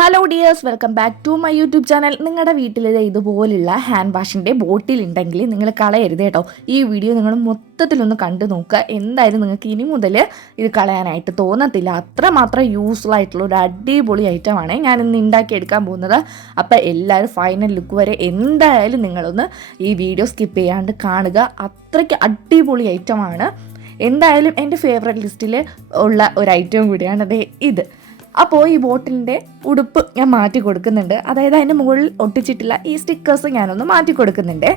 Hello dears, welcome back to my YouTube channel. നിങ്ങളുടെ വീട്ടിൽ ഇതുപോലുള്ള ഹാൻഡ് വാഷിൻ്റെ ബോട്ടിലുണ്ടെങ്കിൽ നിങ്ങൾ കളയരുത് കേട്ടോ. ഈ വീഡിയോ നിങ്ങൾ മൊത്തത്തിലൊന്ന് കണ്ടു നോക്കുക. എന്തായാലും നിങ്ങൾക്ക് ഇനി മുതൽ ഇത് കളയാനായിട്ട് തോന്നത്തില്ല. അത്രമാത്രം യൂസ്ഫുൾ ആയിട്ടുള്ള ഒരു അടിപൊളി ഐറ്റമാണ് ഞാനിന്ന് ഉണ്ടാക്കിയെടുക്കാൻ പോകുന്നത്. അപ്പോൾ എല്ലാവരും ഫൈനൽ ലുക്ക് വരെ എന്തായാലും നിങ്ങളൊന്ന് ഈ വീഡിയോ സ്കിപ്പ് ചെയ്യാണ്ട് കാണുക. അത്രയ്ക്ക് അടിപൊളി ഐറ്റമാണ്. എന്തായാലും എൻ്റെ ഫേവറേറ്റ് ലിസ്റ്റിൽ ഉള്ള ഒരു ഐറ്റം കൂടിയാണ് ഇത്. അപ്പോൾ ഈ ബോട്ടിലിൻ്റെ ഉടുപ്പ് ഞാൻ മാറ്റി കൊടുക്കുന്നുണ്ട്. അതായത് അതിൻ്റെ മുകളിൽ ഒട്ടിച്ചിട്ടുള്ള ഈ സ്റ്റിക്കേഴ്സ് ഞാനൊന്ന് മാറ്റി കൊടുക്കുന്നുണ്ട്.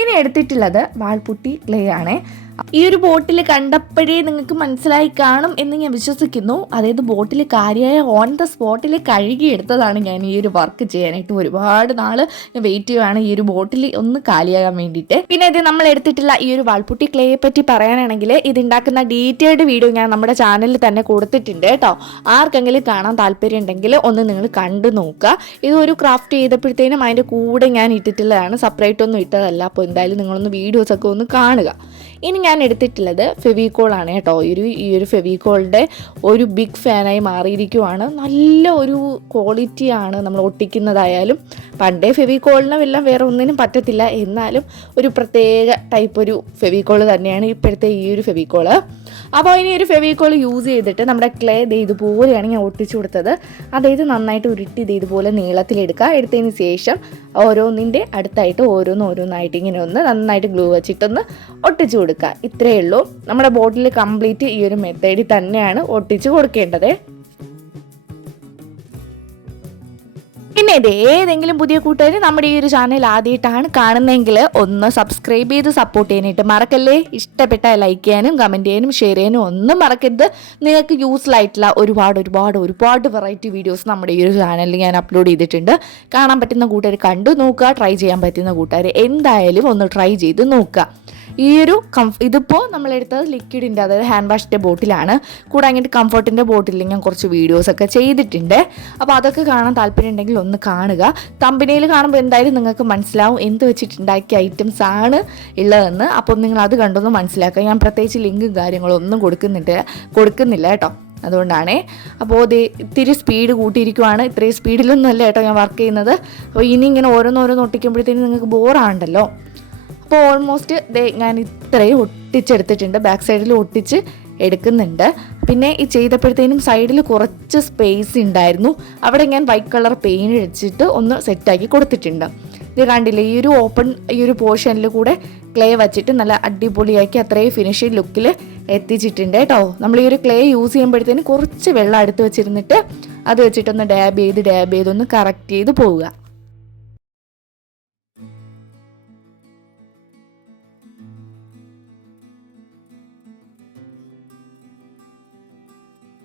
ഇനി എടുത്തിട്ടുള്ളത് വാൾപുട്ടി ക്ലേ ആണ്. ഈ ഒരു ബോട്ടിൽ കണ്ടപ്പോഴേ നിങ്ങൾക്ക് മനസ്സിലായി കാണും എന്ന് ഞാൻ വിശ്വസിക്കുന്നു. അതായത് ബോട്ടിൽ കാര്യമായ ഓൺ ദ സ്പോട്ടിൽ കഴുകിയെടുത്തതാണ് ഞാൻ ഈ ഒരു വർക്ക് ചെയ്യാനായിട്ട്. ഒരുപാട് നാൾ വെയിറ്റ് ചെയ്യുകയാണ് ഈ ഒരു ബോട്ടിൽ ഒന്ന് കാലിയാകാൻ വേണ്ടിയിട്ട്. പിന്നെ ഇത് നമ്മൾ എടുത്തിട്ടുള്ള ഈ ഒരു വാൾപുട്ടി ക്ലേയെ പറ്റി പറയാനാണെങ്കിൽ ഇത് ഉണ്ടാക്കുന്ന ഡീറ്റെയിൽഡ് വീഡിയോ ഞാൻ നമ്മുടെ ചാനലിൽ തന്നെ കൊടുത്തിട്ടുണ്ട് കേട്ടോ. ആർക്കെങ്കിലും കാണാൻ താല്പര്യം ഉണ്ടെങ്കിൽ ഒന്ന് നിങ്ങൾ കണ്ടു നോക്കുക. ഇത് ഒരു ക്രാഫ്റ്റ് ചെയ്തപ്പോഴത്തേനും അതിൻ്റെ കൂടെ ഞാൻ ഇട്ടിട്ടുള്ളതാണ്, സെപ്പറേറ്റ് ഒന്നും ഇട്ടതല്ല. അപ്പോൾ എന്തായാലും നിങ്ങളൊന്ന് വീഡിയോസൊക്കെ ഒന്ന് കാണുക. ഇനി ഞാൻ എടുത്തിട്ടുള്ളത് ഫെവിക്കോളാണ് കേട്ടോ. ഈ ഒരു ഫെവിക്കോളിൻ്റെ ഒരു ബിഗ് ഫാനായി മാറിയിരിക്കുവാണ്. നല്ല ഒരു ക്വാളിറ്റിയാണ് നമ്മൾ ഒട്ടിക്കുന്നതായാലും. പണ്ടേ ഫെവിക്കോളിന് എല്ലാം വേറെ ഒന്നിനും പറ്റത്തില്ല, എന്നാലും ഒരു പ്രത്യേക ടൈപ്പ് ഒരു ഫെവിക്കോൾ തന്നെയാണ് ഇപ്പോഴത്തെ ഈ ഒരു ഫെവിക്കോള്. അപ്പോൾ ഇനി ഒരു ഫെവിക്കോൾ യൂസ് ചെയ്തിട്ട് നമ്മുടെ ക്ലേ ഇതുപോലെയാണ് ഞാൻ ഒട്ടിച്ചു കൊടുത്തത്. അതായത് നന്നായിട്ട് ഉരുട്ടി ഇതുപോലെ നീളത്തിലെടുക്കുക. എടുത്തതിന് ശേഷം ഓരോന്നിൻ്റെ അടുത്തായിട്ട് ഓരോന്നായിട്ട് ഇങ്ങനെ ഒന്ന് നന്നായിട്ട് ഗ്ലൂ വെച്ചിട്ടൊന്ന് ഒട്ടിച്ചു കൊടുക്കുക. ഇത്രയേ ഉള്ളൂ. നമ്മുടെ ബോട്ടിൽ കംപ്ലീറ്റ് ഈ ഒരു മെത്തേഡിൽ തന്നെയാണ് ഒട്ടിച്ചു കൊടുക്കേണ്ടത്. പിന്നെ ഇത് ഏതെങ്കിലും പുതിയ കൂട്ടുകാർ നമ്മുടെ ഈ ഒരു ചാനൽ ആദ്യമായിട്ടാണ് കാണുന്നതെങ്കിൽ ഒന്ന് സബ്സ്ക്രൈബ് ചെയ്ത് സപ്പോർട്ട് ചെയ്യാനായിട്ട് മറക്കല്ലേ. ഇഷ്ടപ്പെട്ട ലൈക്ക് ചെയ്യാനും കമൻറ്റ് ചെയ്യാനും ഷെയർ ചെയ്യാനും ഒന്നും മറക്കരുത്. നിങ്ങൾക്ക് യൂസ്ഫുൾ ആയിട്ടുള്ള ഒരുപാട് വെറൈറ്റി വീഡിയോസ് നമ്മുടെ ഈ ഒരു ചാനലിൽ ഞാൻ അപ്ലോഡ് ചെയ്തിട്ടുണ്ട്. കാണാൻ പറ്റുന്ന കൂട്ടുകാർ കണ്ടു നോക്കുക. ട്രൈ ചെയ്യാൻ പറ്റുന്ന കൂട്ടുകാർ എന്തായാലും ഒന്ന് ട്രൈ ചെയ്ത് നോക്കുക. ഈ ഒരു ഇതിപ്പോൾ നമ്മളെടുത്തത് ലിക്വിഡിൻ്റെ, അതായത് ഹാൻഡ് വാഷിൻ്റെ ബോട്ടിലാണ്. കൂടെ അങ്ങോട്ട് കംഫർട്ടിൻ്റെ ബോട്ടിൽ ഞാൻ കുറച്ച് വീഡിയോസൊക്കെ ചെയ്തിട്ടുണ്ട്. അപ്പോൾ അതൊക്കെ കാണാൻ താല്പര്യം ഉണ്ടെങ്കിൽ ഒന്ന് കാണുക. തമ്പനയിൽ കാണുമ്പോൾ എന്തായാലും നിങ്ങൾക്ക് മനസ്സിലാവും എന്ത് വെച്ചിട്ടുണ്ടാക്കിയ ഐറ്റംസ് ആണ് ഉള്ളതെന്ന്. അപ്പോൾ നിങ്ങൾ അത് കണ്ടൊന്ന് മനസ്സിലാക്കുക. ഞാൻ പ്രത്യേകിച്ച് ലിങ്കും കാര്യങ്ങളൊന്നും കൊടുക്കുന്നില്ല കേട്ടോ. അതുകൊണ്ടാണേ. അപ്പോൾ ഇത്തിരി സ്പീഡ് കൂട്ടിയിരിക്കുവാണ്. ഇത്രയും സ്പീഡിലൊന്നും അല്ല കേട്ടോ ഞാൻ വർക്ക് ചെയ്യുന്നത്. അപ്പോൾ ഇനി ഇങ്ങനെ ഓരോന്നോരോന്ന് ഒട്ടിക്കുമ്പോഴത്തേനും നിങ്ങൾക്ക് ബോറാണ്ടല്ലോ. അപ്പോൾ ഓൾമോസ്റ്റ് ഞാൻ ഇത്രയും ഒട്ടിച്ചെടുത്തിട്ടുണ്ട്. ബാക്ക് സൈഡിൽ ഒട്ടിച്ച് എടുക്കുന്നുണ്ട്. പിന്നെ ഈ ചെയ്തപ്പോഴത്തേനും സൈഡിൽ കുറച്ച് സ്പേസ് ഉണ്ടായിരുന്നു. അവിടെ ഞാൻ വൈറ്റ് കളർ പെയിൻറ് അടിച്ചിട്ട് ഒന്ന് സെറ്റാക്കി കൊടുത്തിട്ടുണ്ട്. ഇത് കണ്ടില്ലേ, ഈ ഒരു പോർഷനിൽ കൂടെ ക്ലേ വച്ചിട്ട് നല്ല അടിപൊളിയാക്കി അത്രയും ഫിനിഷിംഗ് ലുക്കിൽ എത്തിച്ചിട്ടുണ്ട് കേട്ടോ. നമ്മൾ ഈ ഒരു ക്ലേ യൂസ് ചെയ്യുമ്പോഴത്തേനും കുറച്ച് വെള്ളം അടുത്ത് വെച്ചിരുന്നിട്ട് അത് വെച്ചിട്ടൊന്ന് ഡാബ് ചെയ്തൊന്ന് കറക്റ്റ് ചെയ്ത് പോവുക.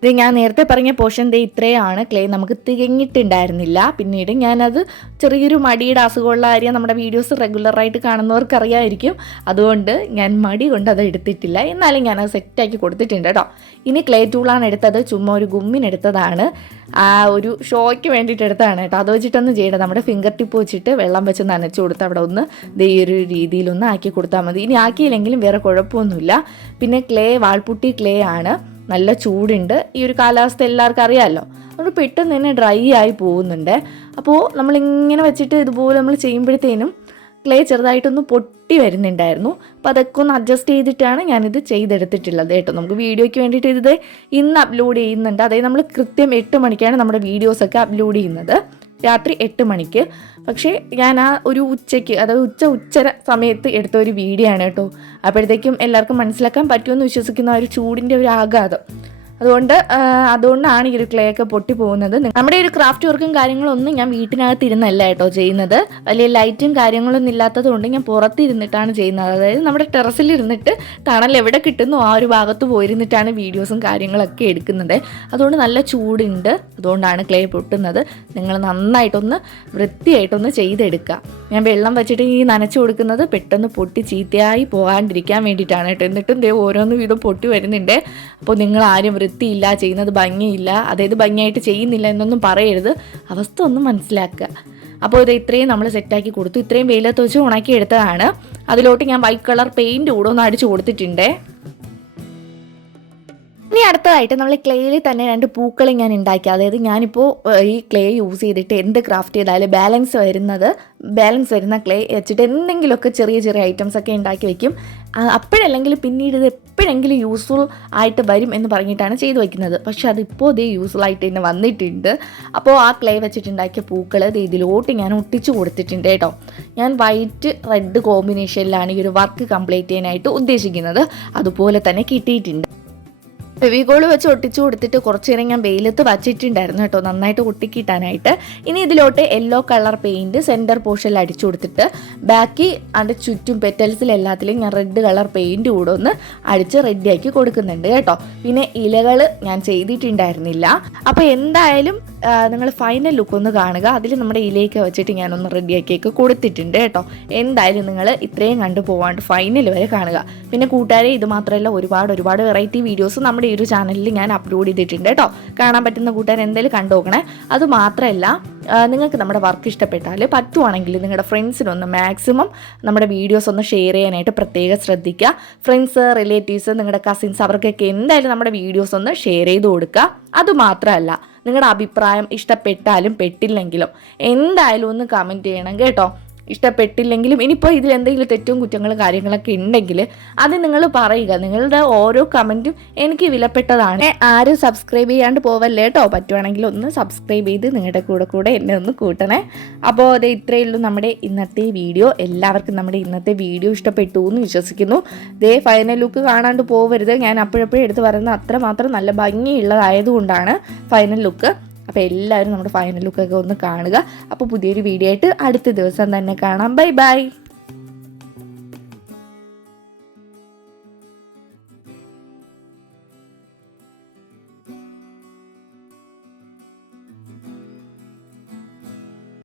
ഇത് ഞാൻ നേരത്തെ പറഞ്ഞ പോർഷൻ ഇത്രയാണ്. ക്ലേ നമുക്ക് തികഞ്ഞിട്ടുണ്ടായിരുന്നില്ല. പിന്നീട് ഞാനത് ചെറിയൊരു മടിയുടെ അസുഖമുള്ള കാര്യം നമ്മുടെ വീഡിയോസ് റെഗുലറായിട്ട് കാണുന്നവർക്ക് അറിയാമായിരിക്കും. അതുകൊണ്ട് ഞാൻ മടി കൊണ്ട് അത് എടുത്തിട്ടില്ല. എന്നാലും ഞാനത് സെറ്റാക്കി കൊടുത്തിട്ടുണ്ട് കേട്ടോ. ഇനി ക്ലേ ടൂളാണ് എടുത്തത്. ചുമ്മാ ഒരു ഗുമ്മിനെടുത്തതാണ്. ആ ഒരു ഷോയ്ക്ക് വേണ്ടിയിട്ട് എടുത്തതാണ് കേട്ടോ. അത് വെച്ചിട്ടൊന്നും ചെയ്യണ്ട. നമ്മുടെ ഫിംഗർ ടിപ്പ് വെച്ചിട്ട് വെള്ളം വെച്ച് നനച്ച് കൊടുത്ത് അവിടെ ഒന്ന് ഈ ഒരു രീതിയിലൊന്ന് ആക്കി കൊടുത്താൽ മതി. ഇനി ആക്കിയില്ലെങ്കിലും വേറെ കുഴപ്പമൊന്നുമില്ല. പിന്നെ വാൾപുട്ടി ക്ലേ ആണ്. നല്ല ചൂടുണ്ട്. ഈ ഒരു കാലാവസ്ഥ എല്ലാവർക്കും അറിയാമല്ലോ. അതുകൊണ്ട് പെട്ടെന്ന് തന്നെ ഡ്രൈ ആയി പോകുന്നുണ്ട്. അപ്പോൾ നമ്മളിങ്ങനെ വെച്ചിട്ട് ഇതുപോലെ നമ്മൾ ചെയ്യുമ്പോഴത്തേനും ക്ലേ ചെറുതായിട്ടൊന്ന് പൊട്ടി വരുന്നുണ്ടായിരുന്നു. അപ്പോൾ അതൊക്കെ ഒന്ന് അഡ്ജസ്റ്റ് ചെയ്തിട്ടാണ് ഞാനിത് ചെയ്തെടുത്തിട്ടുള്ളത് കേട്ടോ. നമുക്ക് വീഡിയോയ്ക്ക് വേണ്ടിയിട്ട് ഇത് ഇന്ന് അപ്ലോഡ് ചെയ്യുന്നുണ്ട്. അതായത് നമ്മൾ കൃത്യം 8 മണിക്കാണ് നമ്മുടെ വീഡിയോസൊക്കെ അപ്ലോഡ് ചെയ്യുന്നത്, രാത്രി 8 മണിക്ക്. പക്ഷേ ഞാൻ ആ ഒരു ഉച്ചയ്ക്ക്, അതായത് ഉച്ചര സമയത്ത് എടുത്ത ഒരു വീഡിയോ ആണ് കേട്ടോ. അപ്പോഴത്തേക്കും എല്ലാവർക്കും മനസ്സിലാക്കാൻ പറ്റുമെന്ന് വിശ്വസിക്കുന്ന ഒരു ചൂടിൻ്റെ ഒരു ആഘാതം. അതുകൊണ്ടാണ് ഈ ഒരു ക്ലേ ഒക്കെ പൊട്ടി പോകുന്നത്. നമ്മുടെ ഒരു ക്രാഫ്റ്റ് വർക്കും കാര്യങ്ങളൊന്നും ഞാൻ വീട്ടിനകത്ത് ഇരുന്നല്ല കേട്ടോ ചെയ്യുന്നത്. വലിയ ലൈറ്റും കാര്യങ്ങളൊന്നും ഇല്ലാത്തത് കൊണ്ട് ഞാൻ പുറത്തിരുന്നിട്ടാണ് ചെയ്യുന്നത്. അതായത് നമ്മുടെ ടെറസിൽ ഇരുന്നിട്ട് തണൽ എവിടെ കിട്ടുന്നു ആ ഒരു ഭാഗത്ത് പോയിരുന്നിട്ടാണ് വീഡിയോസും കാര്യങ്ങളൊക്കെ എടുക്കുന്നത്. അതുകൊണ്ട് നല്ല ചൂടുണ്ട്. അതുകൊണ്ടാണ് ക്ലേ പൊട്ടുന്നത്. നിങ്ങൾ നന്നായിട്ടൊന്ന് വൃത്തിയായിട്ടൊന്ന് ചെയ്തെടുക്കുക. ഞാൻ വെള്ളം വെച്ചിട്ട് ഈ നനച്ചു കൊടുക്കുന്നത് പെട്ടെന്ന് പൊട്ടി ചീത്തയായി പോകാണ്ടിരിക്കാൻ വേണ്ടിയിട്ടാണ് കേട്ടോ. എന്നിട്ടും ഓരോന്ന് വീതം പൊട്ടി വരുന്നുണ്ട്. അപ്പോൾ നിങ്ങൾ ആരും വൃത്തിയില്ല, ചെയ്യുന്നത് ഭംഗിയില്ല, അതായത് ഭംഗിയായിട്ട് ചെയ്യുന്നില്ല എന്നൊന്നും പറയരുത്. അവസ്ഥ ഒന്ന് മനസ്സിലാക്കുക. അപ്പോൾ ഇത്രയും നമ്മൾ സെറ്റാക്കി കൊടുത്തു. ഇത്രയും വെയിലത്ത് വെച്ച് ഉണക്കി എടുത്തതാണ്. അതിലോട്ട് ഞാൻ വൈറ്റ് കളർ പെയിൻറ് കൂടെ ഒന്ന് അടിച്ചു കൊടുത്തിട്ടുണ്ട്. ഇനി അടുത്തതായിട്ട് നമ്മൾ ക്ലേയിൽ തന്നെ 2 പൂക്കൾ ഞാൻ ഉണ്ടാക്കി. അതായത് ഞാനിപ്പോൾ ഈ ക്ലേ യൂസ് ചെയ്തിട്ട് എന്ത് ക്രാഫ്റ്റ് ചെയ്താലും ബാലൻസ് വരുന്ന ക്ലേ വെച്ചിട്ട് എന്തെങ്കിലുമൊക്കെ ചെറിയ ചെറിയ ഐറ്റംസ് ഒക്കെ ഉണ്ടാക്കി വെക്കും. അപ്പോഴല്ലെങ്കിൽ പിന്നീട് ഇത് എപ്പോഴെങ്കിലും യൂസ്ഫുൾ ആയിട്ട് വരും എന്ന് പറഞ്ഞിട്ടാണ് ചെയ്തു വയ്ക്കുന്നത്. പക്ഷെ അതിപ്പോൾ ഇതേ യൂസ്ഫുൾ ആയിട്ട് തന്നെ വന്നിട്ടുണ്ട്. അപ്പോൾ ആ ക്ലേ വെച്ചിട്ടുണ്ടാക്കിയ പൂക്കൾ ഇതിലോട്ട് ഞാൻ ഒട്ടിച്ചു കൊടുത്തിട്ടുണ്ട് കേട്ടോ. ഞാൻ വൈറ്റ് റെഡ് കോമ്പിനേഷനിലാണ് ഈ ഒരു വർക്ക് കംപ്ലീറ്റ് ചെയ്യാനായിട്ട് ഉദ്ദേശിക്കുന്നത്. അതുപോലെ തന്നെ കിട്ടിയിട്ടുണ്ട്. ഫെവിക്കോൾ വെച്ച് ഒട്ടിച്ചു കൊടുത്തിട്ട് കുറച്ച് നേരം ഞാൻ വെയിലത്ത് വച്ചിട്ടുണ്ടായിരുന്നു കേട്ടോ, നന്നായിട്ട് ഒട്ടിക്കിട്ടാനായിട്ട്. ഇനി ഇതിലോട്ട് യെല്ലോ കളർ പെയിൻറ്റ് സെൻറ്റർ പോർഷനിൽ അടിച്ചു കൊടുത്തിട്ട് ബാക്കി അതിൻ്റെ ചുറ്റും പെറ്റൽസിലെല്ലാത്തിലും ഞാൻ റെഡ് കളർ പെയിൻറ്റ് കൂടെ ഒന്ന് അടിച്ച് റെഡിയാക്കി കൊടുക്കുന്നുണ്ട് കേട്ടോ. പിന്നെ ഇലകൾ ഞാൻ ചെയ്തിട്ടുണ്ടായിരുന്നില്ല. അപ്പോൾ എന്തായാലും നിങ്ങൾ ഫൈനൽ ലുക്ക് ഒന്ന് കാണുക. അതിൽ നമ്മുടെ ഇലയൊക്കെ വെച്ചിട്ട് ഞാനൊന്ന് റെഡിയാക്കിയൊക്കെ കൊടുത്തിട്ടുണ്ട് കേട്ടോ. എന്തായാലും നിങ്ങൾ ഇത്രയും കണ്ടു പോവാണ്ട് ഫൈനൽ വരെ കാണുക. പിന്നെ കൂട്ടുകാരെ, ഇത് മാത്രമല്ല ഒരുപാട് വെറൈറ്റി വീഡിയോസ് നമ്മുടെ ഈ ഒരു ചാനലിൽ ഞാൻ അപ്ലോഡ് ചെയ്തിട്ടുണ്ട് കേട്ടോ. കാണാൻ പറ്റുന്ന കൂട്ടുകാർ എന്തായാലും കണ്ടു നോക്കണേ. അതുമാത്രമല്ല, നിങ്ങൾക്ക് നമ്മുടെ വർക്ക് ഇഷ്ടപ്പെട്ടാൽ പറ്റുവാണെങ്കിൽ നിങ്ങളുടെ ഫ്രണ്ട്സിനൊന്ന് മാക്സിമം നമ്മുടെ വീഡിയോസ് ഒന്ന് ഷെയർ ചെയ്യാനായിട്ട് പ്രത്യേകം ശ്രദ്ധിക്കുക. ഫ്രണ്ട്സ്, റിലേറ്റീവ്സ്, നിങ്ങളുടെ കസിൻസ് അവർക്കൊക്കെ എന്തായാലും നമ്മുടെ വീഡിയോസ് ഒന്ന് ഷെയർ ചെയ്ത് കൊടുക്കുക. അതുമാത്രമല്ല, നിങ്ങളുടെ അഭിപ്രായം ഇഷ്ടപ്പെട്ടാലും പെട്ടില്ലെങ്കിലും എന്തായാലും ഒന്ന് കമൻറ്റ് ചെയ്യണം കേട്ടോ. ഇഷ്ടപ്പെട്ടില്ലെങ്കിലും ഇനിയിപ്പോൾ ഇതിൽ എന്തെങ്കിലും തെറ്റും കുറ്റങ്ങളും കാര്യങ്ങളൊക്കെ ഉണ്ടെങ്കിൽ അത് നിങ്ങൾ പറയുക. നിങ്ങളുടെ ഓരോ കമൻറ്റും എനിക്ക് വിലപ്പെട്ടതാണ്. ആരും സബ്സ്ക്രൈബ് ചെയ്യാണ്ട് പോവല്ലേ കേട്ടോ. പറ്റുവാണെങ്കിൽ ഒന്ന് സബ്സ്ക്രൈബ് ചെയ്ത് നിങ്ങളുടെ കൂടെ എന്നെ ഒന്ന് കൂട്ടണേ. അപ്പോൾ അത് ഇത്രയേ ഉള്ളൂ നമ്മുടെ ഇന്നത്തെ വീഡിയോ. എല്ലാവർക്കും നമ്മുടെ ഇന്നത്തെ വീഡിയോ ഇഷ്ടപ്പെട്ടു എന്ന് വിശ്വസിക്കുന്നു. ഫൈനൽ ലുക്ക് കാണാണ്ട് പോവരുത്. ഞാൻ അപ്പോഴപ്പോഴും എടുത്ത് പറയുന്നത് അത്രമാത്രം നല്ല ഭംഗിയുള്ളതായതുകൊണ്ടാണ് ഫൈനൽ ലുക്ക്. അപ്പോൾ എല്ലാവരും നമ്മുടെ ഫൈനൽ ലുക്കൊക്കെ ഒന്ന് കാണുക. അപ്പോൾ പുതിയൊരു വീഡിയോ ആയിട്ട് അടുത്ത ദിവസം തന്നെ കാണാം. Bye bye.